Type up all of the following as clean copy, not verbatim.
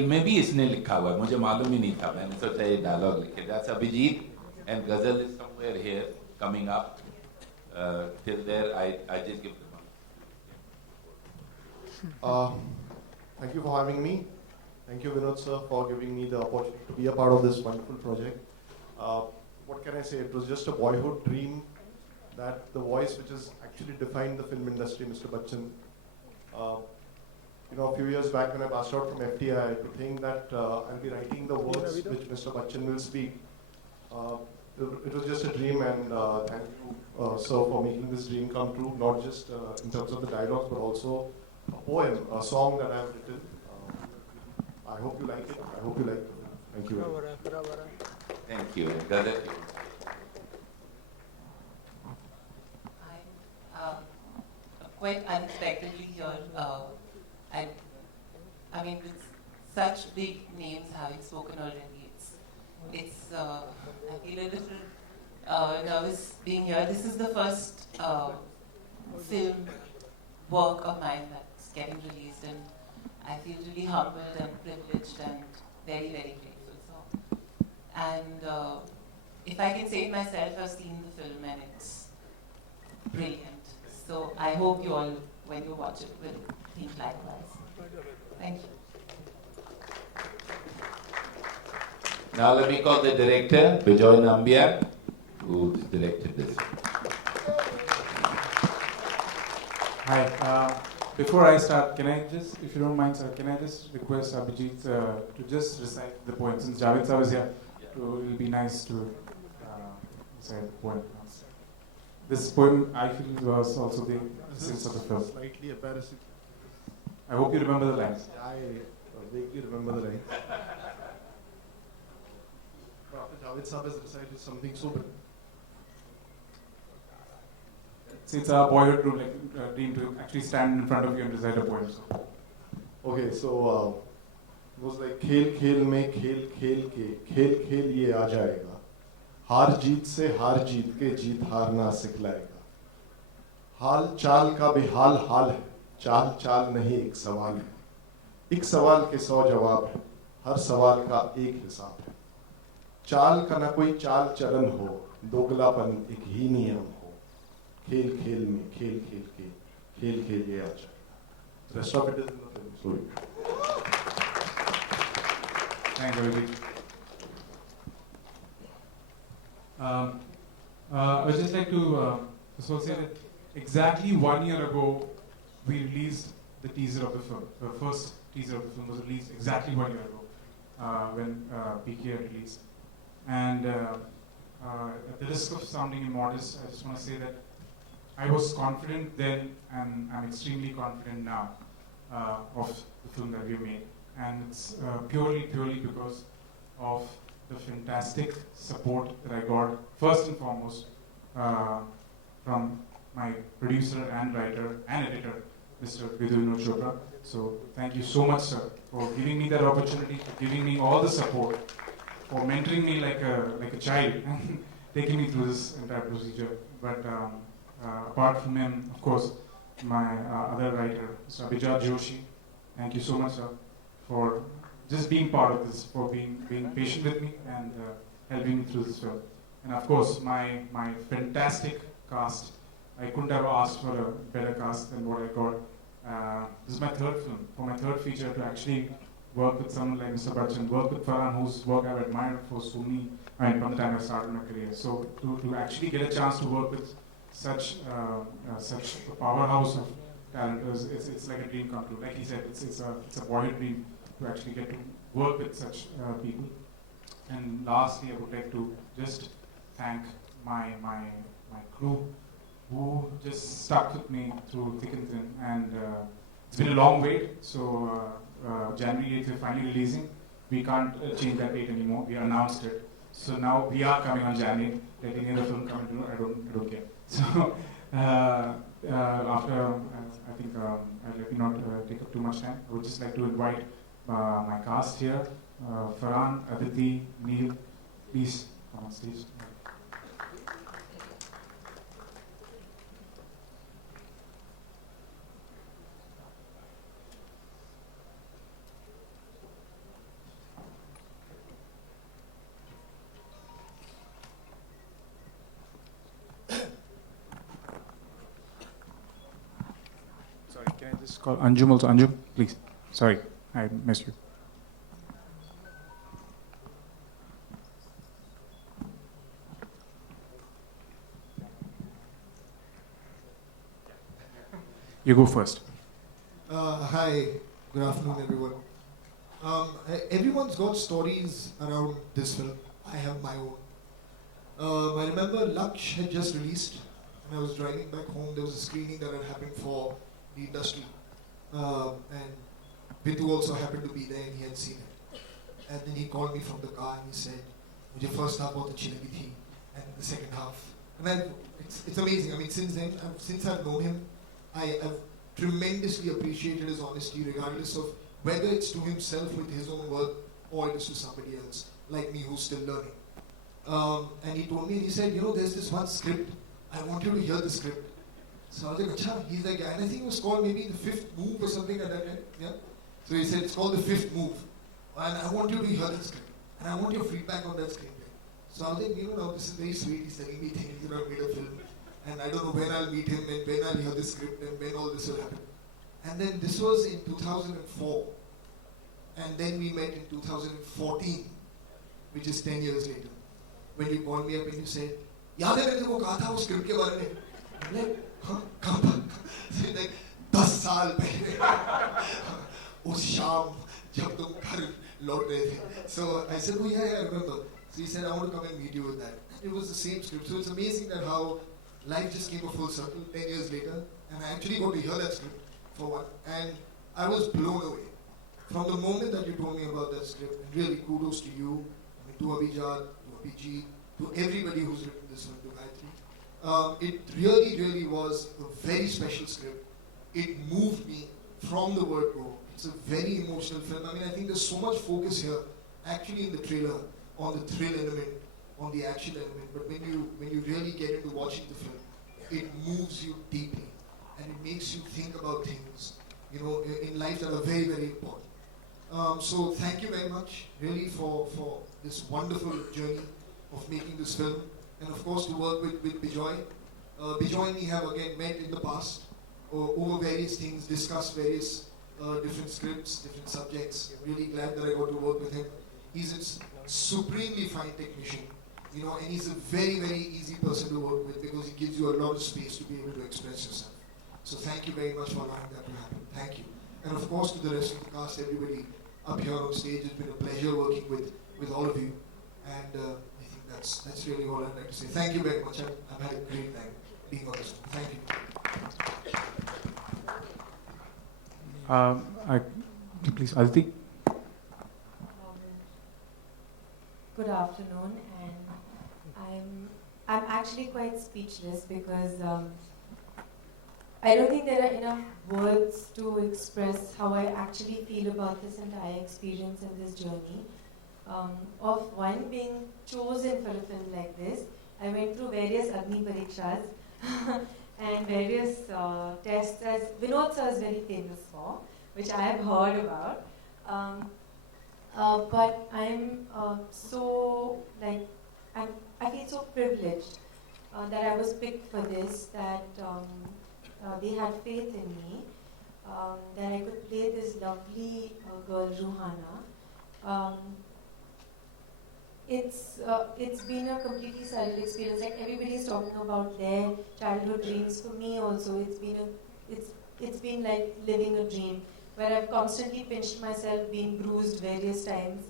में भी इसने लिखा हुआ है, मुझे मालूम ही नहीं था, मैंने सोचा ये डायलॉग लिखे. That's Abhijat and Ghazal is somewhere here coming up. Till there, I just give the one. Thank you for having me. Thank you, Vinod sir, for giving me the opportunity to be a part of this wonderful project. What can I say? It was just a boyhood dream that the voice which has actually defined the film industry, Mr. Bachchan. A few years back when I passed out from FTI, to think that I'll be writing the words which Mr. Bachchan will speak. It was just a dream, and thank you, sir, for making this dream come true, not just in terms of the dialogues, but also a poem, a song that I have written. I hope you like it. I hope you like it. Thank you. Thank you. Ghazal. I'm quite unexpectedly here. I mean, with such big names having spoken already, I feel a little nervous being here. This is the first film work of mine that's getting released, and I feel really humbled and privileged and very, very grateful. So, and if I can say it myself, I've seen the film and it's brilliant. So I hope you all, when you watch it, will think likewise. Thank you. Now let me call the director, Bejoy Nambiar, who directed this. Hi. Before I start, can I just, if you don't mind, sir, can I just request Abhijat to just recite the poem? Since Javed sir was here, it will be nice to recite the poem. This poem, I feel, was also the essence of the film. Slightly embarrassing. I hope you remember the lines. I vaguely remember the lines. After Javed Saab has recited something so brilliant. It's our boyhood dream to actually stand in front of you and recite a poem. So. Okay, so it was like खेल खेल में खेल खेल के खेल खेल ये आ जाएगा, हार जीत से हार जीत के जीत हारना सिखलाएगा, हाल चाल का भी हाल हाल है, चाल चाल नहीं एक सवाल है, एक सवाल के 100 जवाब है, हर सवाल का एक हिसाब है, चाल का ना कोई चाल चलन हो, दोगलापन एक ही नियम हो, खेल खेल में खेल खेल के खेल खेल ये आ जाएगा. Rest of it is in the film. Sorry. Thank you, Abhijat. I would just like to associate that exactly 1 year ago, we released the teaser of the film. The first teaser of the film was released exactly 1 year ago when PK released. And at the risk of sounding immodest, I just want to say that I was confident then, and I'm extremely confident now of the film that we made. And it's purely because of the fantastic support that I got, first and foremost, from my producer and writer and editor, Mr. Vidhu Chopra. So thank you so much, sir, for giving me that opportunity, for giving me all the support, for mentoring me like a child, and taking me through this entire procedure. But apart from him, of course, my other writer, Mr. Abhijat Joshi, thank you so much, sir, for just being part of this, for being patient with me and helping me through this film. And of course, my fantastic cast. I couldn't have asked for a better cast than what I got. This is my third film. For my third feature, to actually work with someone like Mr. Bachchan, work with Farhan, whose work I've admired for so many, from the time I started my career. So to actually get a chance to work with such a powerhouse of talent, it's like a dream come true. Like he said, it's a boyhood dream to actually get to work with such people. And lastly, I would like to just thank my crew who just stuck with me through thick and thin. And it's been a long wait, so January 8th we're finally releasing. We can't change that date anymore. We announced it. So now we are coming on January. Let any other film come into I don't care. So after, I think let me not take up too much time. I would just like to invite my cast here, Farhan, Aditi, Neil, please come on stage. Can I just call Anjum also? Anjum, please. Sorry, I missed you. You go first. Hi, good afternoon, everyone. Everyone's got stories around this film. I have my own. I remember Laksh had just released, and I was driving back home. There was a screening that had happened for the industry, and Vidhu also happened to be there, and he had seen it. And then he called me from the car and he said, "Mujhe first half bahut achhi lagi thi, and the second half." And it's amazing. I mean, since then, since I've known him, I've tremendously appreciated his honesty, regardless of whether it's to himself with his own work or it is to somebody else, like me who's still learning. And he told me, and he said, there's this one script, I want you to hear the script. So I was like, Acha, he's like, and I think it was called maybe The Fifth Move or something at that time, yeah? So he said, it's called The Fifth Move, and I want you to hear the script, and I want your feedback on that screenplay. So I was like, now this is very sweet, he's telling me things, I've made a film, and I don't know when I'll meet him, and when I'll hear the script, and when all this will happen. And then this was in 2004, and then we met in 2014, which is 10 years later, when you called me up and you said, "Yaad hai maine ko kaha tha us script ke bare mein?" I'm like, "Huh? Kahan par?" So he's like, 10 saal pehle, us shaam, jab tum ghar laut rahe the. So I said, "Oh yeah, I remember." So he said, "I want to come and meet you with that." It was the same script. So it's amazing that how life just came a full circle 10 years later, and I actually got to hear that script for one, and I was blown away. From the moment that you told me about that script, and really kudos to you, to Abhijat, to Abhijat, to everybody who's written this one, to Gayatri. It really, really was a very special script. It moved me from the word go. It's a very emotional film. I mean, I think there's so much focus here, actually in the trailer, on the thrill element, on the action element, but when you really get into watching the film, it moves you deeply, and it makes you think about things, in life that are very, very important. So thank you very much, really, for this wonderful journey of making this film, and of course to work with Bejoy. Bejoy and me have again met in the past over various things, discussed various different scripts, different subjects. I'm really glad that I got to work with him. He's a supremely fine technician, and he's a very, very easy person to work with because he gives you a lot of space to be able to express yourself. So thank you very much for allowing that to happen. Thank you. And of course to the rest of the cast, everybody up here on stage, it's been a pleasure working with all of you. And I think that's really all I'd like to say. Thank you very much. I've had a great time being on this one. Thank you. Please, Aditi. Good afternoon, and I'm actually quite speechless because I don't think there are enough words to express how I actually feel about this entire experience and this journey. Of one being chosen for a film like this, I went through various Agni Parikshas and various tests, as Vinod sir is very famous for, which I have heard about. But I'm I feel so privileged that I was picked for this, that they had faith in me, that I could play this lovely girl, Ruhana. It's been a completely surreal experience. Like everybody's talking about their childhood dreams. For me also, it's been like living a dream, where I've constantly pinched myself, been bruised various times.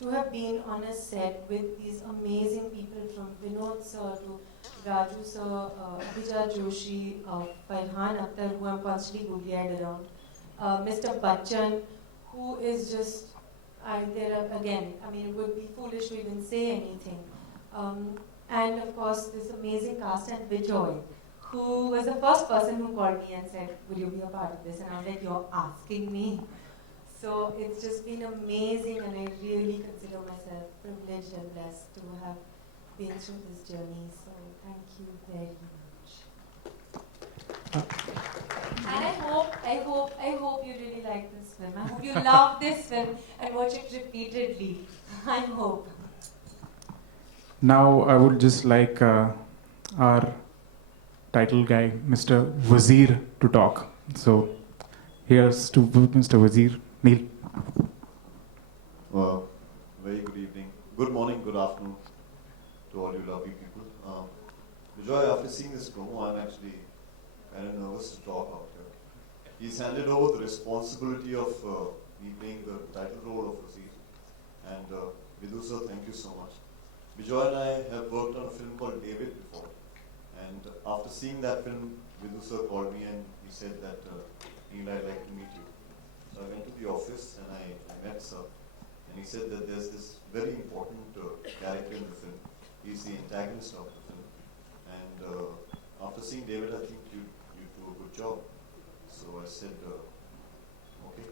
To have been on a set with these amazing people, from Vinod sir to Raju sir, Abhijat, Joshi, Farhan Akhtar, who I'm constantly googly-eyed around, Mr. Bachchan, who is just, it would be foolish to even say anything. And of course, this amazing cast, and Bejoy, who was the first person who called me and said, "Will you be a part of this?" And I was like, "You're asking me?" So it's just been amazing, and I really consider myself privileged and blessed to have been through this journey. So thank you very much. And I hope you really like this film. I hope you love this film and watch it repeatedly. I hope. Now I would just like our title guy, Mr. Wazir, to talk. So here's to Mr. Wazir. Neil. Very good evening. Good morning, good afternoon to all you lovely people. Bejoy, after seeing this promo, I'm actually kind of nervous to talk out here. He's handed over the responsibility of me playing the title role of Wazir. And Vidhu sir, thank you so much. Bejoy and I have worked on a film called David before. And after seeing that film, Vidhu sir called me and he said that, Neil, I'd like to meet you. So I went to the office and I met sir. And he said that there's this very important character in the film. He's the antagonist of the film. And after seeing David, I think you do a good job. So I said, okay.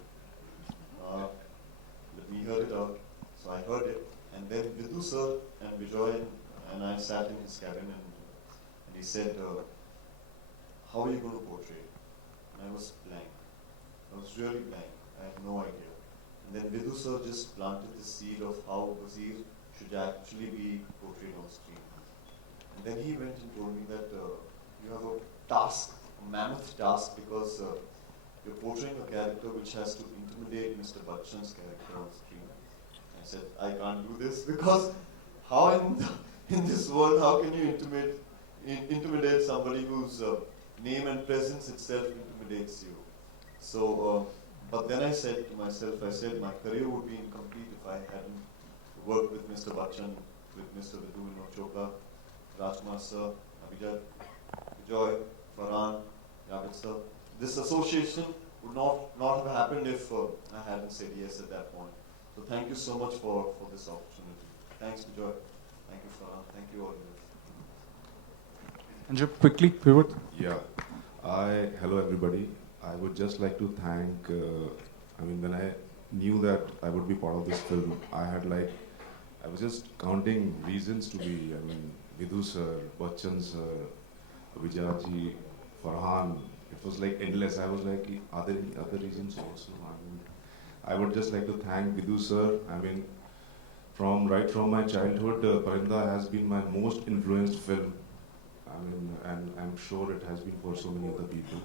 Let me hear it out. So I heard it. And then Vidhu sir and Bejoy and I sat in his cabin and he said, how are you going to portray it? And I was blank. I was really blank. I had no idea. And then Vidhu sir just planted the seed of how Wazir should actually be portrayed on screen. And then he went and told me that you have a task, a mammoth task, because you're portraying a character which has to intimidate Mr. Bachchan's character on screen. I said, I can't do this because how in this world, how can you intimidate somebody whose name and presence itself intimidates you? So, but then I said to myself, my career would be incomplete if I hadn't worked with Mr. Bachchan, with Mr. Vidhu, Vinod, Chopra, Rajkumar sir, Abhijat, Bejoy, Farhan, Akhtar sir. This association would not have happened if I hadn't said yes at that point. So thank you so much for this opportunity. Thanks, Bejoy. Thank you, Farhan. Thank you all. And just quickly, pivot. Yeah. Hello everybody. I would just like to thank, when I knew that I would be part of this film, I was just counting reasons to be, Vidhu sir, Bachchan sir, Abhijat ji, Farhan. It was like endless. I was like, are there any other reasons also? I would just like to thank Vidhu sir. Right from my childhood, Parinda has been my most influenced film. And I'm sure it has been for so many other people.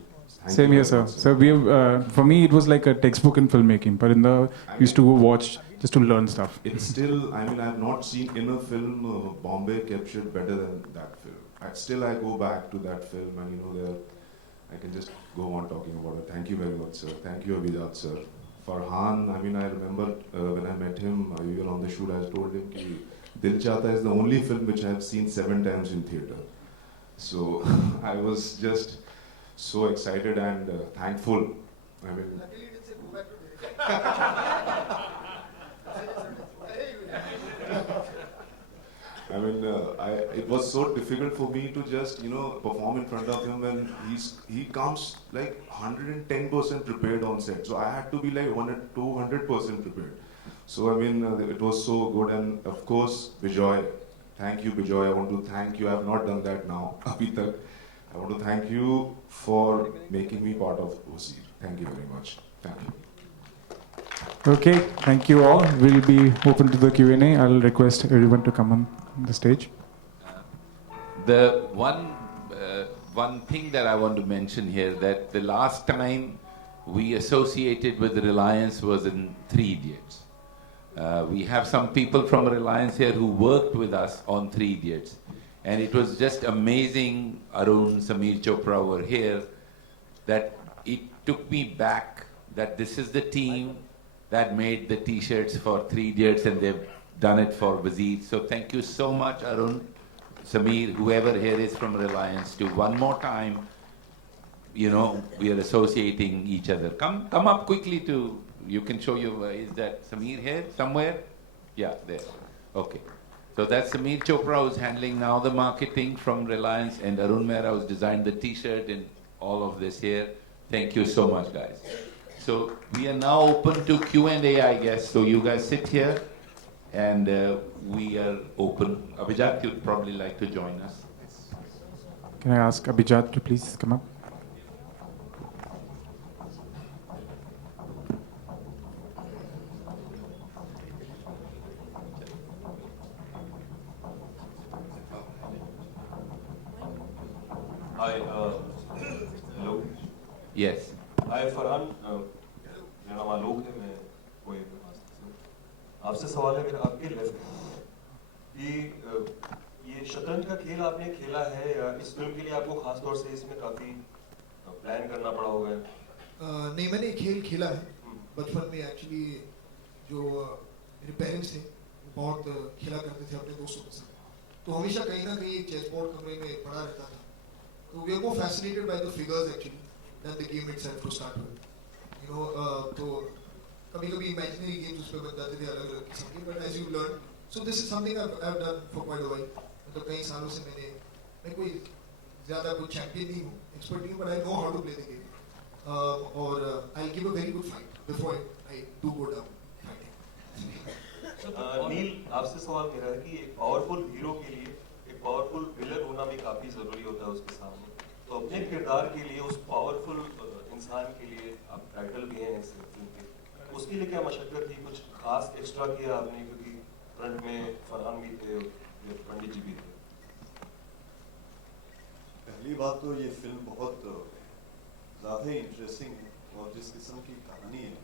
Same here, sir. So we have, for me, it was like a textbook in filmmaking. Parinda used to go watch just to learn stuff. It's still, I have not seen in a film Bombay captured better than that film. I go back to that film and I can just go on talking about it. Thank you very much, sir. Thank you, Abhijat, sir. Farhan, I remember when I met him, we were on the shoot, I told him that Dil Chahta is the only film which I have seen 7 times in theatre. So I was just so excited and thankful. It was so difficult for me to just, perform in front of him when he comes like 110% prepared on set. So I had to be like 200% prepared. So it was so good, and of course, Bejoy. Thank you, Bejoy. I want to thank you. I have not done that now, abhi tak. I want to thank you for making me part of Wazir. Thank you very much. Thank you. Okay, thank you all. We'll be open to the Q&A. I'll request everyone to come on the stage. The one thing that I want to mention here, that the last time we associated with Reliance was in 3 Idiots. We have some people from Reliance here who worked with us on 3 Idiots. And it was just amazing, Arun, Sameer Chopra were here, that it took me back that this is the team that made the t-shirts for 3 Idiots and they've done it for Wazir. So thank you so much, Arun, Sameer, whoever here is from Reliance, to one more time, we are associating each other. Come up quickly to, you can show you, is that Sameer here somewhere? Yeah, there. Okay. So that's Sameer Chopra who's handling now the marketing from Reliance, and Arun Mehra who's designed the t-shirt and all of this here. Thank you so much, guys. So we are now open to Q&A, I guess. So you guys sit here and we are open. Abhijat, you'd probably like to join us. Can I ask Abhijat to please come up? Hi, hello. Yes. हाय फरहान, मेरा नाम आलोक है, मैं कोई आपसे सवाल है मेरा आपके लेफ्ट कि ये शतरंज का खेल आपने खेला है या इस फिल्म के लिए आपको खास तौर से इसमें काफी प्लान करना पड़ा होगा? नहीं, मैंने खेल खेला है बचपन में। एक्चुअली जो मेरे पेरेंट्स थे बहुत खेला करते थे अपने दोस्तों के साथ, तो हमेशा कहीं ना कहीं एक चेस बोर्ड कमरे में पड़ा रहता था। तो we are more fascinated by the figures actually then the game itself to start with, you know. तो कभी कभी इमेजिनरी गेम्स उस पर बन जाते थे अलग अलग किस्म के, but as you learn, so this is something I have done for quite a while. मतलब कई सालों से मैं कोई ज़्यादा कोई चैंपियन नहीं हूँ, एक्सपर्ट नहीं हूँ, but I know how to play the game. और I give a very good fight before I do go down fighting. Neel, आपसे सवाल मेरा है कि एक पावरफुल हीरो के लिए एक पावरफुल विलन होना भी काफी जरूरी होता है उसके सामने, तो अपने किरदार के लिए उस पावरफुल इंसान के लिए आप टाइटल भी हैं इस फिल्म के, उसके लिए क्या मशक्कत थी? कुछ खास एक्स्ट्रा किया आपने? क्योंकि फ्रंट में फरहान भी थे, पंडित जी भी थे। पहली बात तो ये फिल्म बहुत ज़्यादा ही इंटरेस्टिंग है, और जिस किस्म की कहानी है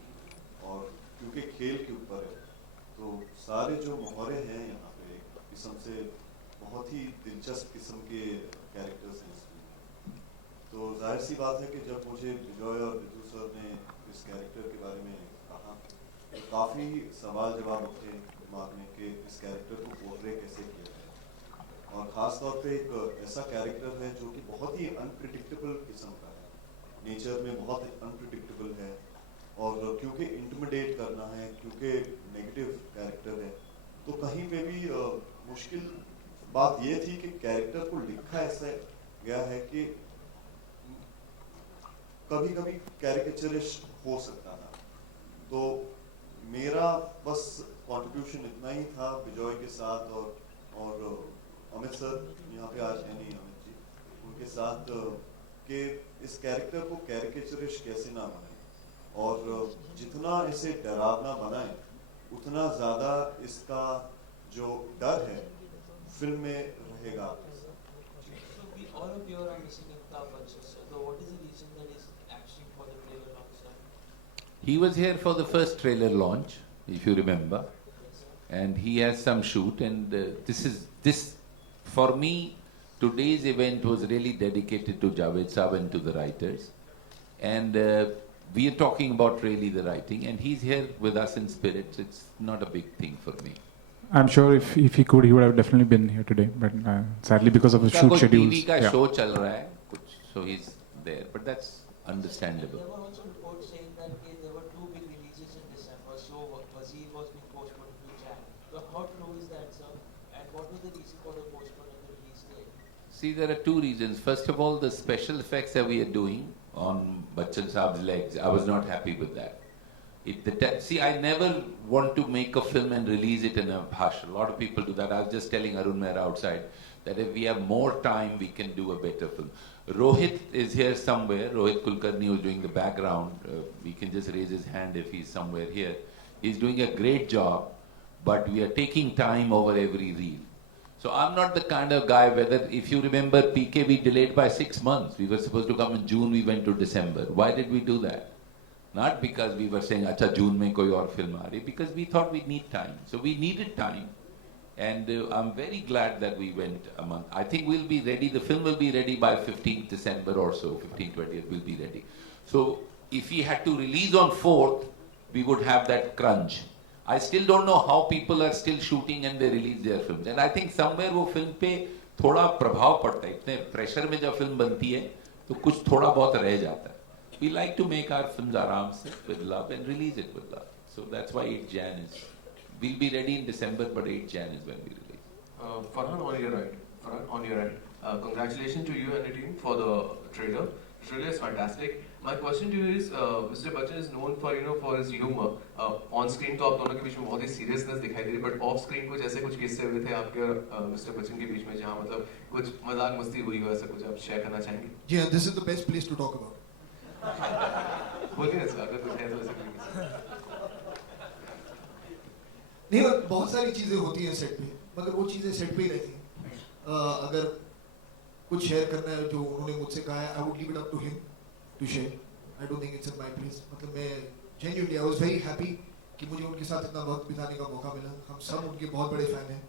और क्योंकि खेल के ऊपर है, तो सारे जो मोहरे हैं यहाँ पे एक किस्म से बहुत ही दिलचस्प किस्म के कैरेक्टर्स हैं इसमें। तो जाहिर सी बात है कि जब मुझे बिजॉय और विधु सर ने इस कैरेक्टर के बारे में कहा, तो काफ़ी सवाल जवाब उठे दिमाग में कि इस कैरेक्टर को पोर्ट्रे कैसे किया जाए, और ख़ास तौर पे एक ऐसा कैरेक्टर है जो कि बहुत ही अनप्रिडिक्टेबल किस्म का है, नेचर में बहुत अनप्रिडिक्टेबल है, और क्योंकि इंटिमिडेट करना है, क्योंकि नेगेटिव कैरेक्टर है, तो कहीं पे भी मुश्किल बात ये थी कि कैरेक्टर को लिखा ऐसा गया है कि कभी कभी कैरिकेचरिस्ट हो सकता था। तो मेरा बस कंट्रीब्यूशन इतना ही था बिजॉय के साथ, और अमित सर यहाँ पे आज है नहीं, अमित जी, उनके साथ कि इस कैरेक्टर को कैरिकेचरिस्ट कैसे ना बनाए, और जितना इसे डरावना बनाए उतना ज़्यादा इसका जो डर है फिल्म में रहेगा। So we all of you are missing Amitabh Bachchan, sir. So what is the reason that he's actually for the trailer launch, sir? He was here for the first trailer launch, if you remember, and he has some shoot. And this for me, today's event was really dedicated to Javed Saab and to the writers, and we are talking about really the writing, and he's here with us in spirit. So it's not a big thing for me. I'm sure if he could, he would have definitely been here today. But sadly, because of his shoot schedules, TV का show चल रहा है कुछ, so he's there. But that's understandable. There were also reports saying that there were two big releases in December, so Wazir was being postponed to Jan. So how true is that, sir? And what was the reason for the postponement of the release date? See, there are two reasons. First of all, the special effects that we are doing on Bachchan Saab's legs, I was not happy with that. See, I never want to make a film and release it in a hush. A lot of people do that. I was just telling Arun Mehra outside that if we have more time, we can do a better film. Rohit is here somewhere. Rohit Kulkarni, who's doing the background. We can just raise his hand if he's somewhere here. He's doing a great job, but we are taking time over every reel. So I'm not the kind of guy, whether, if you remember, PK, we delayed by 6 months. We were supposed to come in June, we went to December. Why did we do that? Not because we were saying, acha, June mein koi aur film aa rahi, because we thought we need time. So we needed time. And I'm very glad that we went a month. I think we'll be ready, the film will be ready by 15th December or so, 15th, 20th will be ready. So if we had to release on 4th, we would have that crunch. I still don't know how people are still shooting and they release their films. And I think somewhere वो film पे थोड़ा प्रभाव पड़ता है. इतने pressure में जब film बनती है, तो कुछ थोड़ा बहुत रह जाता है. We like to make our films aram se, with love, and release it with love. So that's why 8 Jan is. We'll be ready in December, but 8 Jan is when we release. Farhan, on your right. Congratulations to you and the team for the trailer. The trailer is fantastic. My question to you is, Mr. Bachchan is known for for his humor. On screen तो आप दोनों के बीच में बहुत ही seriousness दिखाई दे रही है, but off screen कुछ ऐसे कुछ किस्से हुए थे आपके और Mr. Bachchan के बीच में जहाँ मतलब कुछ मजाक मस्ती हुई हो, ऐसा कुछ आप शेयर करना चाहेंगे? Yeah, this is the best place to talk about. बोलिए ना, अगर कुछ है तो ऐसे नहीं, बहुत सारी चीजें होती हैं सेट पे, मगर वो चीजें सेट पे ही रहती हैं। अगर कुछ शेयर करना है जो उन्होंने मुझसे कहा है, I would leave it up to him to share. I don't think it's in my place. मतलब मैं genuinely I was very happy कि मुझे उनके साथ इतना वक्त बिताने का मौका मिला. हम सब उनके बहुत बड़े फैन हैं.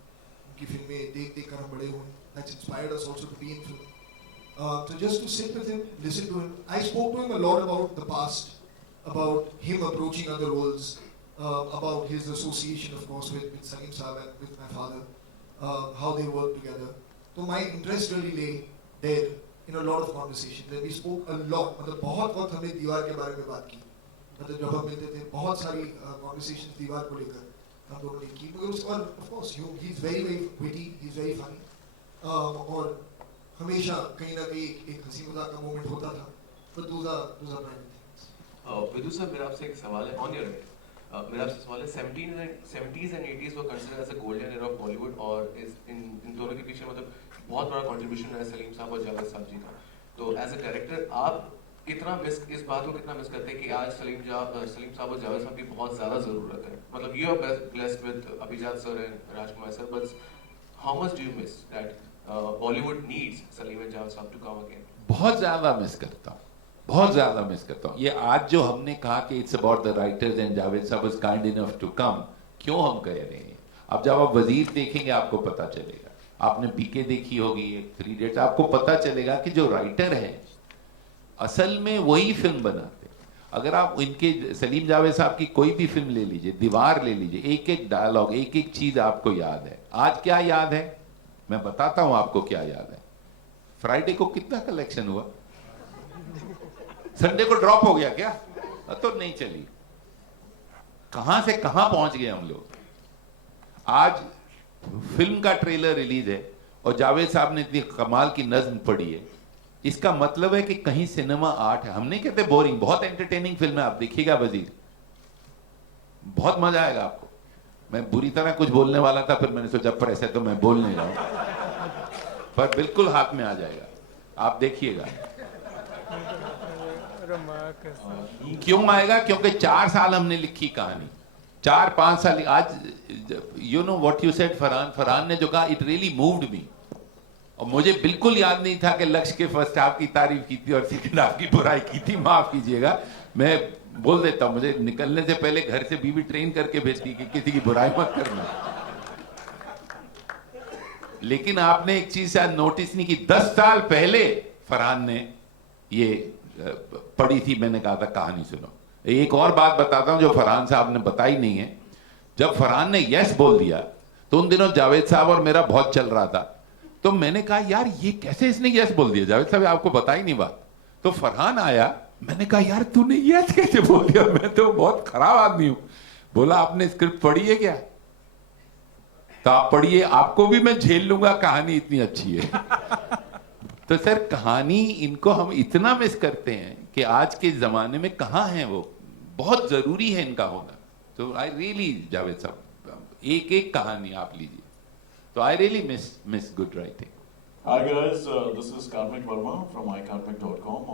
उनकी फिल्में देख कर हम बड़े हुए. That's inspired us also to be in film. So just to sit with him, listen to him. I spoke to him a lot about the past, about him approaching other roles, about his association, of course, with Salim Saab and with my father, how they work together. So my interest really lay there in a lot of conversations. And we spoke a lot. मतलब बहुत वक्त हमने दीवार के बारे में बात की. मतलब जब हम मिलते थे, बहुत सारी conversations दीवार को लेकर हम लोगों ने की. मगर उसके बाद, of course, he's very very witty, he's very funny. और हमेशा कहीं ना कहीं एक हंसी मजाक का मोमेंट होता था. But those are private things. Vidu sir, मेरा आपसे एक सवाल है on your end. मेरा आपसे सवाल है 70s and 80s were considered as a golden era of Bollywood और इन दोनों के पीछे मतलब बहुत बड़ा contribution है सलीम साहब और जावेद साहब जी का. तो as a director आप इस बात को कितना मिस करते हैं कि आज सलीम साहब और जावेद साहब की बहुत ज़्यादा ज़रूरत है. मतलब you are blessed with Abhijat sir and Rajkumar sir, but how much do you miss that Bollywood needs Salim and Javed साहब to come again? बहुत ज़्यादा मिस करता हूँ, बहुत ज़्यादा मिस करता हूँ. ये आज जो हमने कहा कि it's about the writers and Javed साहब was kind enough to come, क्यों हम कह रहे हैं? अब जब आप वजीर देखेंगे आपको पता चलेगा. आपने बीके देखी होगी, 3 Idiots, आपको पता चलेगा कि जो राइटर है असल में वही फिल्म बनाते. अगर आप इनके सलीम जावेद साहब की कोई भी फिल्म ले लीजिए, दीवार ले लीजिए, एक एक डायलॉग, एक एक चीज आपको याद है. आज क्या याद है मैं बताता हूं आपको क्या याद है. फ्राइडे को कितना कलेक्शन हुआ, संडे को ड्रॉप हो गया क्या, तो नहीं चली. कहां से कहां पहुंच गए हम लोग. आज फिल्म का ट्रेलर रिलीज है और जावेद साहब ने इतनी कमाल की नज्म पढ़ी है. इसका मतलब है कि कहीं सिनेमा आर्ट है. हम नहीं कहते बोरिंग, बहुत एंटरटेनिंग फिल्म है. आप देखिएगा वजीर, बहुत मजा आएगा आपको. मैं बुरी तरह कुछ बोलने वाला था, फिर मैंने सोचा प्रेस है तो मैं बोल नहीं रहा हूं, पर बिल्कुल हाथ में आ जाएगा. आप देखिएगा. क्यों आएगा? क्योंकि 4 साल हमने लिखी कहानी, 4-5 साल. आज you know what you said Farhan ने जो कहा, इट रियली मूव्ड मी. और मुझे बिल्कुल याद नहीं था कि लक्ष्य के फर्स्ट हाफ की तारीफ की थी और सेकंड हाफ की बुराई की थी. माफ कीजिएगा, मैं बोल देता हूं. मुझे निकलने से पहले घर से बीवी ट्रेन करके भेजती कि किसी की बुराई मत करना. लेकिन आपने एक चीज शायद नोटिस नहीं की, 10 साल पहले फरहान ने ये पढ़ी थी. मैंने कहा था कहानी सुनो. एक और बात बताता हूं जो फरहान साहब ने बताई नहीं है. जब फरहान ने यस बोल दिया तो उन दिनों जावेद साहब और मेरा बहुत चल रहा था. तो मैंने कहा यार ये कैसे इसने यस बोल दिया, जावेद साहब आपको बताई नहीं बात. तो फरहान आया, मैंने कहा यार तूने यस कैसे बोल दिया, मैं तो बहुत खराब आदमी हूं. बोला आपने स्क्रिप्ट पढ़ी है क्या? तो आप पढ़िए, आपको भी मैं झेल लूंगा, कहानी इतनी अच्छी है. तो सर कहानी, इनको हम इतना मिस करते हैं कि आज के जमाने में कहाँ हैं वो. बहुत जरूरी है इनका होना. तो आई रियली, जावेद साहब एक एक कहानी आप लीजिए. So I really miss good writing. Hi guys, this is Karmik Verma from ikarmik.com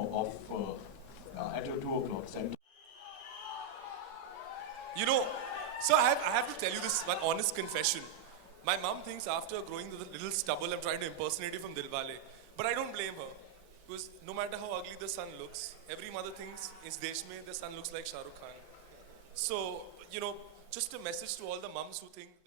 at your 2 o'clock center. You know, so I have to tell you this one honest confession. My mom thinks after growing the little stubble, I'm trying to impersonate it from Dilwale. But I don't blame her. Because no matter how ugly the son looks, every mother thinks in Desh mein the son looks like Shah Rukh Khan. So, you know, just a message to all the mums who think that